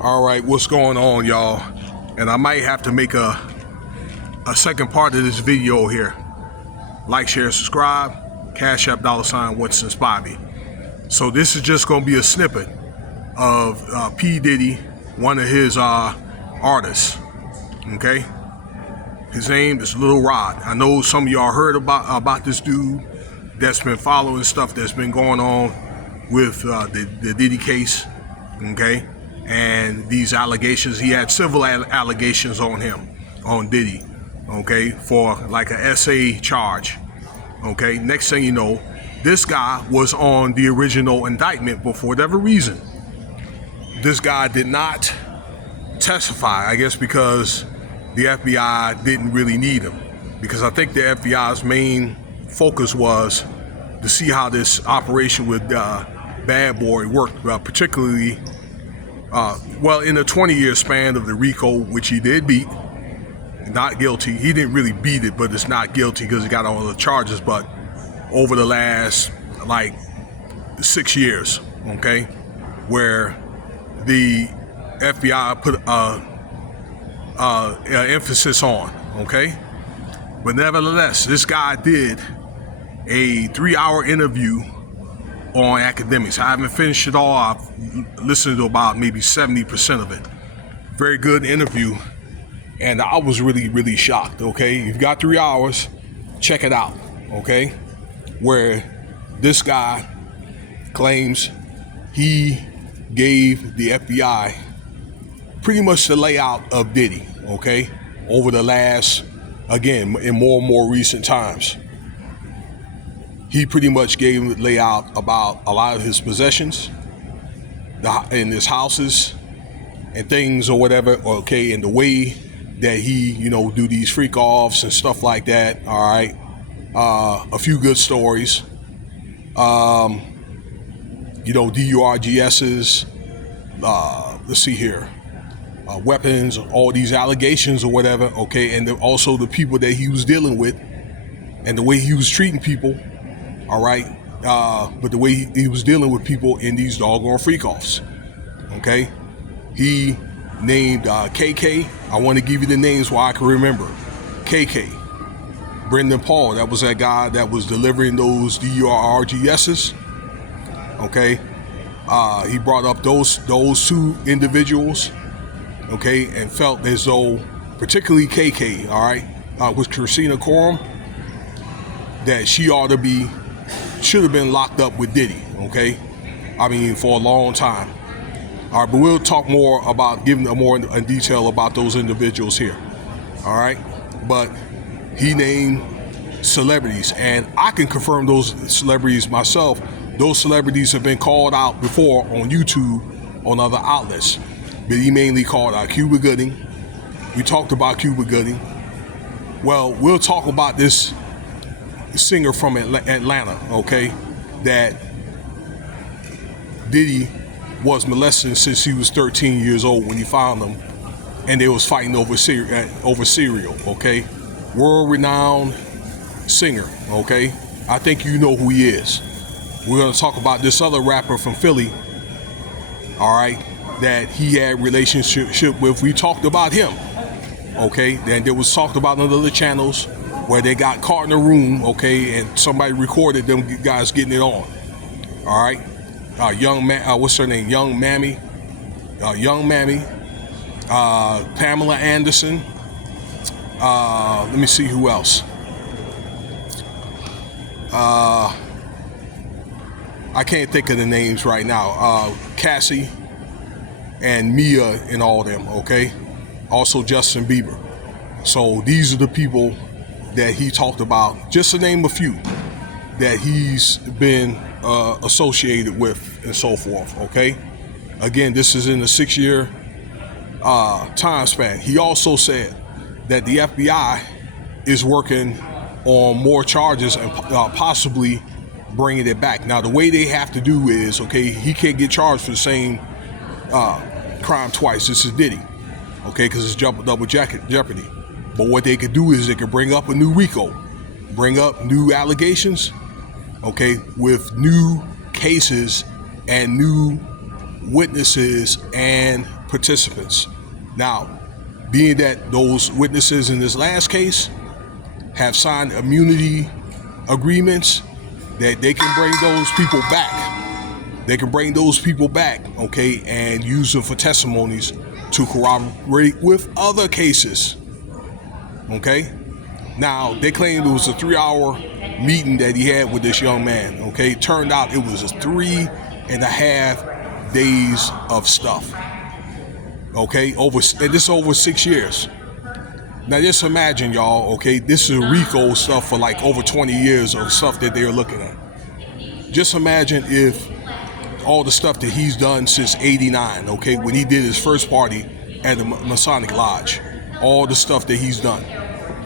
All right, what's going on, y'all? And I might have to make a second part of this video here. Like, share, subscribe. Cash App $Winston's Bobby. So this is just going to be a snippet of P. Diddy, one of his artists. Okay, his name is Lil Rod. I know some of y'all heard about this dude that's been following stuff that's been going on with the Diddy case. Okay, and these allegations, he had civil allegations on him, on Diddy, okay, for like a SA charge. Okay, next thing you know, this guy was on the original indictment, but for whatever reason, this guy did not testify, I guess because the FBI didn't really need him, because I think the FBI's main focus was to see how this operation with Bad Boy worked, particularly well, in a 20-year span of the RICO, which he did beat, not guilty. He didn't really beat it, but it's not guilty because he got all the charges. But over the last like 6 years, okay, where the FBI put emphasis on, okay. But nevertheless, this guy did a 3-hour interview on Akedemiks. I haven't finished it all. I've listened to about maybe 70% of it. Very good interview, and I was really shocked. Okay, you've got 3 hours, check it out. Okay, where this guy claims he gave the FBI pretty much the layout of Diddy, okay, over the last, again, in more and more recent times. He pretty much gave him the layout about a lot of his possessions in his houses and things or whatever, okay, and the way that he, do these freak offs and stuff like that. All right, a few good stories. DURGSs. Let's see here. Weapons, all these allegations or whatever, okay, and also the people that he was dealing with and the way he was treating people. All right, but the way he was dealing with people in these doggone freak-offs, okay? He named KK. I want to give you the names while I can remember. KK. Brendan Paul, that was that guy that was delivering those DURGSs, okay? He brought up those two individuals, okay, and felt as though, particularly KK, all right, with Christina Coram, that she should have been locked up with Diddy, okay? I mean, for a long time. All right, but we'll talk more about, giving more in detail about those individuals here, all right? But he named celebrities, and I can confirm those celebrities myself. Those celebrities have been called out before on YouTube, on other outlets. But he mainly called out Cuba Gooding. We talked about Cuba Gooding. Well, we'll talk about this singer from Atlanta, okay, that Diddy was molesting since he was 13 years old when he found him, and they was fighting over cereal, okay. World-renowned singer, okay. I think you know who he is. We're going to talk about this other rapper from Philly, all right, that he had relationship with. We talked about him, okay, and it was talked about on other channels where they got caught in a room, okay, and somebody recorded them guys getting it on. All right, what's her name? Young Mammy, Pamela Anderson. Let me see who else. I can't think of the names right now. Cassie and Mia and all them, okay. Also Justin Bieber. So these are the people that he talked about, just to name a few, that he's been associated with and so forth, okay? Again, this is in the 6-year time span. He also said that the FBI is working on more charges and possibly bringing it back. Now, the way they have to do is, okay, he can't get charged for the same crime twice. This is Diddy, okay, because it's double jeopardy. But what they could do is they could bring up a new RICO, bring up new allegations, okay, with new cases and new witnesses and participants. Now, being that those witnesses in this last case have signed immunity agreements, that they can bring those people back. They can bring those people back, okay, and use them for testimonies to corroborate with other cases, okay? Now, they claimed it was a 3-hour meeting that he had with this young man, okay? Turned out it was a 3.5 days of stuff, okay? And this is over 6 years. Now, just imagine, y'all, okay, this is RICO stuff for like over 20 years of stuff that they're looking at. Just imagine if all the stuff that he's done since '89, okay, when he did his first party at the Masonic Lodge, all the stuff that he's done,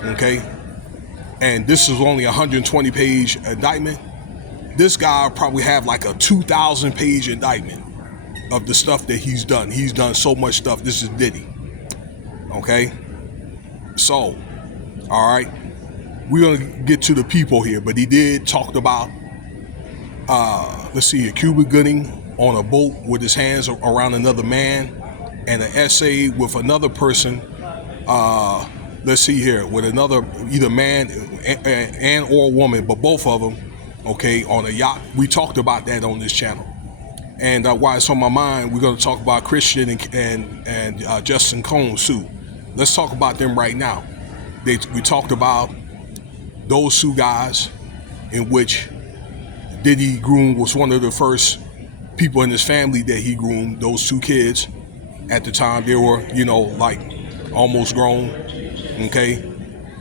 okay, and this is only a 120-page indictment. This guy probably have like a 2,000-page indictment of the stuff that he's done. He's done so much stuff. This is Diddy, okay? So, all right, we're gonna get to the people here, but he did talk about let's see, a Cuban Gooding on a boat with his hands around another man, and an essay with another person, let's see here, with another either man and or woman, but both of them, okay, on a yacht. We talked about that on this channel. And while it's on my mind, we're going to talk about Christian and Justin Combs too. Let's talk about them right now. We talked about those two guys, in which Diddy groomed, was one of the first people in his family that he groomed. Those two kids, at the time, they were, you know, like almost grown, okay?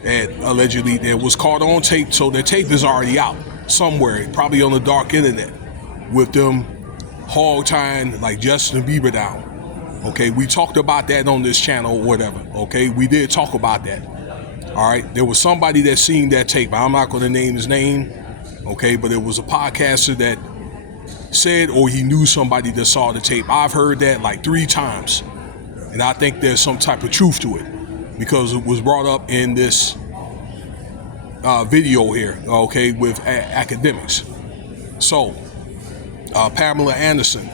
And allegedly, it was caught on tape, so the tape is already out somewhere, probably on the dark internet, with them hog tying like Justin Bieber down. Okay, we talked about that on this channel or whatever. Okay, we did talk about that. All right, there was somebody that seen that tape. I'm not going to name his name. Okay, but it was a podcaster that said, or he knew somebody that saw the tape. I've heard that like 3 times, and I think there's some type of truth to it, because it was brought up in this video here, okay, with Akedemiks. So, Pamela Anderson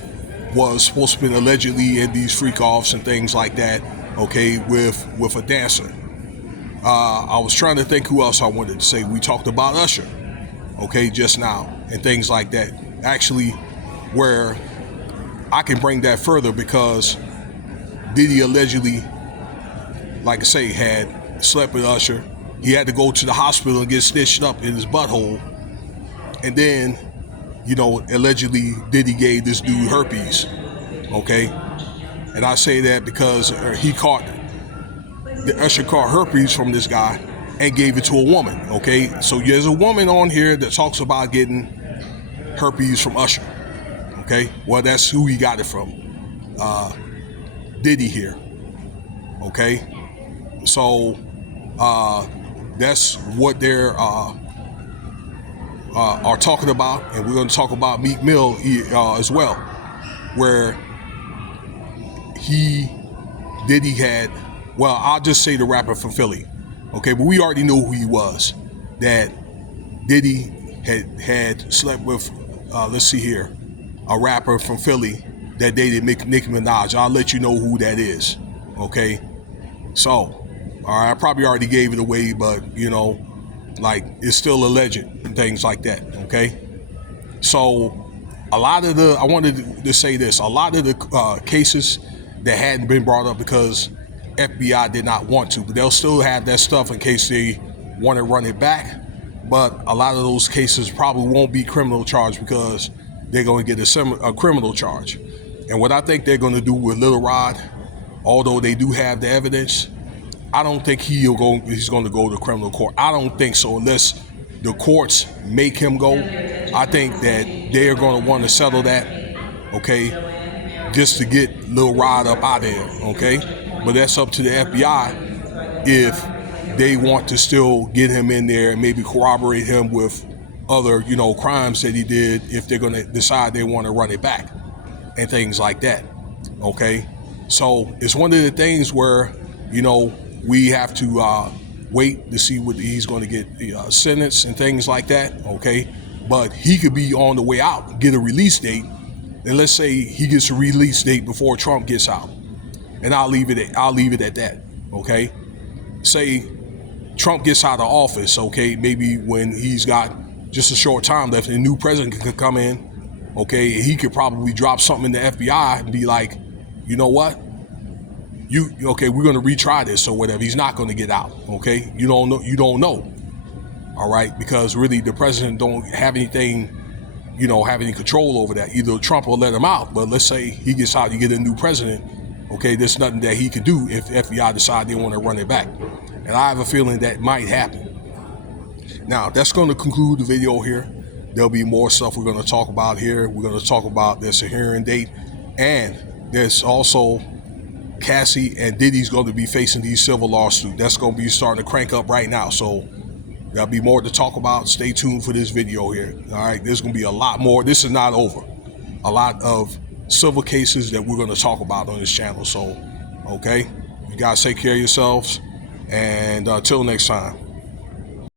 was supposed to be allegedly in these freak-offs and things like that, okay, with a dancer. I was trying to think who else I wanted to say. We talked about Usher, okay, just now, and things like that. Actually, where I can bring that further, because Diddy allegedly, like I say, had slept with Usher. He had to go to the hospital and get stitched up in his butthole. And then, you know, allegedly Diddy gave this dude herpes, okay? And I say that because Usher caught herpes from this guy and gave it to a woman, okay? So there's a woman on here that talks about getting herpes from Usher, okay? Well, that's who he got it from, Diddy here, okay? So that's what they're are talking about, and we're going to talk about Meek Mill as well, where Diddy had, well, I'll just say the rapper from Philly, okay, but we already know who he was, that Diddy had slept with, let's see here, a rapper from Philly that dated Nicki Minaj. I'll let you know who that is, okay? So, all right, I probably already gave it away, but, you know, like, it's still alleged and things like that, okay? So, I wanted to say this, a lot of the cases that hadn't been brought up because FBI did not want to, but they'll still have that stuff in case they want to run it back. But a lot of those cases probably won't be criminal charge, because they're going to get a criminal charge. And what I think they're going to do with Lil Rod, although they do have the evidence, I don't think he's going to go to criminal court. I don't think so, unless the courts make him go. I think that they're going to want to settle that, okay, just to get Lil Rod up out of there, okay? But that's up to the FBI if they want to still get him in there and maybe corroborate him with other, you know, crimes that he did, if they're going to decide they want to run it back and things like that, okay? So it's one of the things where, you know, we have to wait to see what he's going to get sentenced and things like that, okay? But he could be on the way out, get a release date, and let's say he gets a release date before Trump gets out. And I'll leave it at that. Okay. Say Trump gets out of office, okay, maybe when he's got just a short time left and a new president could come in, okay, he could probably drop something in the FBI and be like, you know what? Okay, we're gonna retry this or whatever. He's not gonna get out, okay? You don't know. All right, because really the president don't have anything, have any control over that. Either Trump will let him out, but let's say he gets out, you get a new president, okay, there's nothing that he can do if the FBI decide they want to run it back. And I have a feeling that might happen. Now, that's going to conclude the video here. There'll be more stuff we're going to talk about here. We're going to talk about there's a hearing date. And there's also Cassie and Diddy's going to be facing these civil lawsuits. That's going to be starting to crank up right now. So there'll be more to talk about. Stay tuned for this video here. All right, there's going to be a lot more. This is not over. A lot of civil cases that we're going to talk about on this channel. So, okay, you guys take care of yourselves. And until next time.